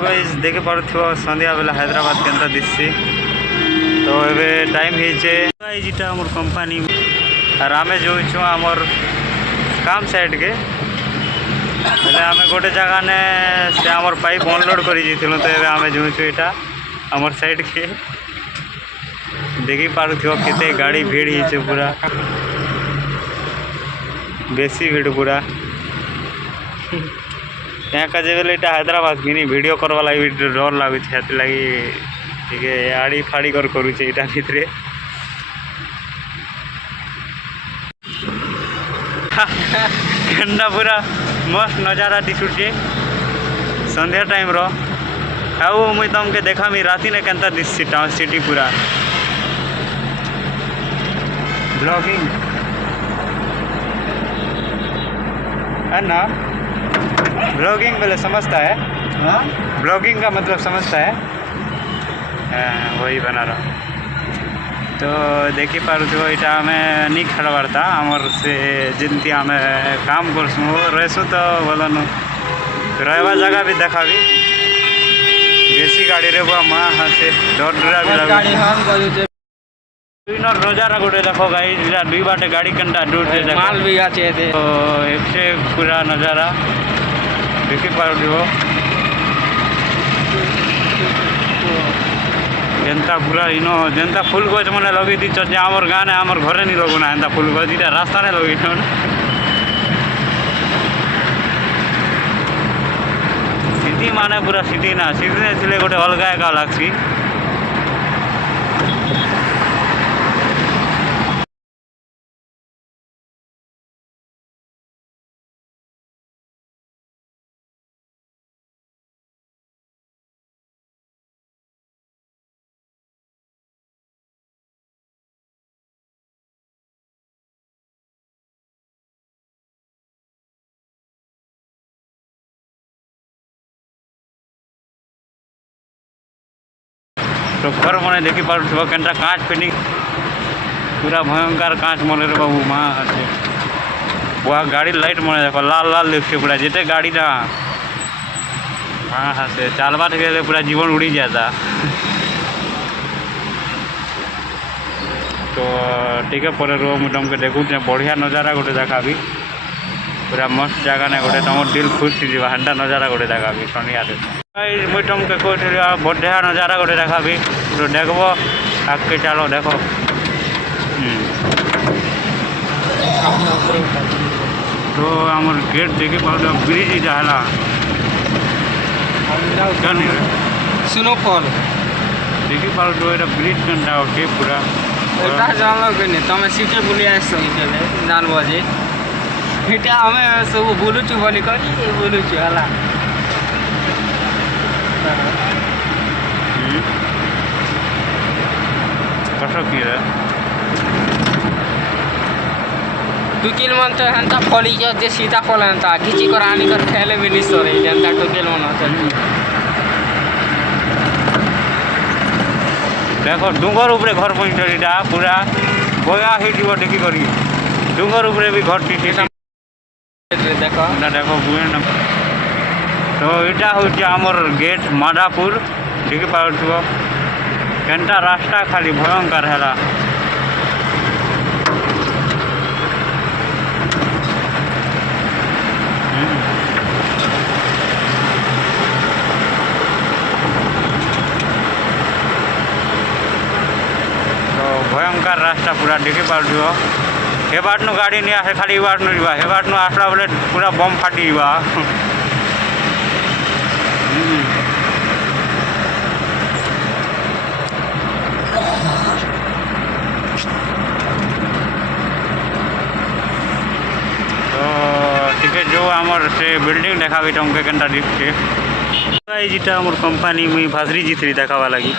Guys देखे पारुथिबो संध्या बेला हैदराबाद केनता दिससी। तो एबे टाइम हिचे गाइस इटा हमर कंपनी और आमे जो छु हमर काम साइड के पहले आमे गोटे जगह ने से हमर पाइप अनलोड करि जेथिलो। तो एबे आमे जो छु इटा हमर साइड के देखि पारुथिबो केते गाड़ी भीड़ हिचे पूरा बेसी भीड़ पूरा यहाँ का जगह इटा हैदराबाद की वीडियो करवा लगी डर लगुच लगी टे आड़ी फाड़ी करुचे इटा भितर केनता पूरा मस्त नजारा दिशुचे संध्या टाइम रो आउ मुई तुमके देखा मी राती ने केनता दिससी टाउन सिटी पूरा ब्लॉगिंग है ना। ब्लॉगिंग मतलब समझता है, ब्लॉगिंग का मतलब समझता है, वही बना रहा। तो देखी पारुथिबो इटा हमें नहीं खड़ा पड़ता आमर से जिनती आम काम करसु रहसु तो बोलनु रहवा जगह भी देखा भी बेसी गाड़ी रे बुआ माँ हसे डर डरा भी लगे नजारा गोटे देखो गाइस दुई बाटे गाड़ी कंटा दूर से माल भी आछे तो एक से पूरा नजारा देखी पारुथिबो जेनता पूरा इनो जेनता फूल गज मैंने लगे दी जे आमर गाँ ने आमर घरे नहीं लगुना एंता फूल गज इटा रास्ता ने लगे सिटी माने पूरा सिटी ना सिटी ने थिले गोटे अलग एका लागसी। तो घर मैंने देखी पारुथिबो केनता कांच फिटिंग पूरा भयंकर कांच मन रे बाबू माँ आछे बुआ गाड़ी लाइट मन देखो लाल लाल दिखছে पूरा जेते गाड़ी ना हाँ हसे चालवा गले पूरा जीवन उड़ी जाता। तो ठीक है पर रो मुझे तुमके देखू बढ़िया नजारा गोटे देखा भी पूरा मस्त जगह ने गोटे तुम दिल खुश थी हेन्ता नजारा गोटे देखा भी सनिया मुझे तुमके कहते बढ़िया नजारा गोटे देखा भी तो देखो आगे चलो देखो तो आम गेट देखी पार ब्रिज जहाँ स्नोफॉल देखी पार तो ये ब्रिज केनता अच्छे पूरा जान कि नहीं तुम सीटे बुली आस जानब जे इटा आम सब बुलुचु बोली बुलुचु है कस कि टुकिल मन तो हेन्ता फली जे सीता फल हेन्ता घिची कर आनी कर खेले भी नहीं सर हेन्ता टुकिल मन देखो डूंगर उपरे घर पहुँचा पूरा बया हो देखी करी डूंगर उपरे भी घर टी देखो ना देखो तो इटा हूँ आमर गेट मादापुर देखी पारुथिबो केनता रास्ता खाली भयंकर है। तो भयंकर रास्ता पूरा देखी पारुथिबो हे बाट नु गाड़ी नहीं आसे खाली बाट नु हे बाट नु आसला बोले पूरा बम फाटी तो ठीक है जो आमर से बिल्डिंग देखा भी तुमके केनता दिखছে इटा आमर कंपनी मुई भाजरी जीतरी देखावा लगी।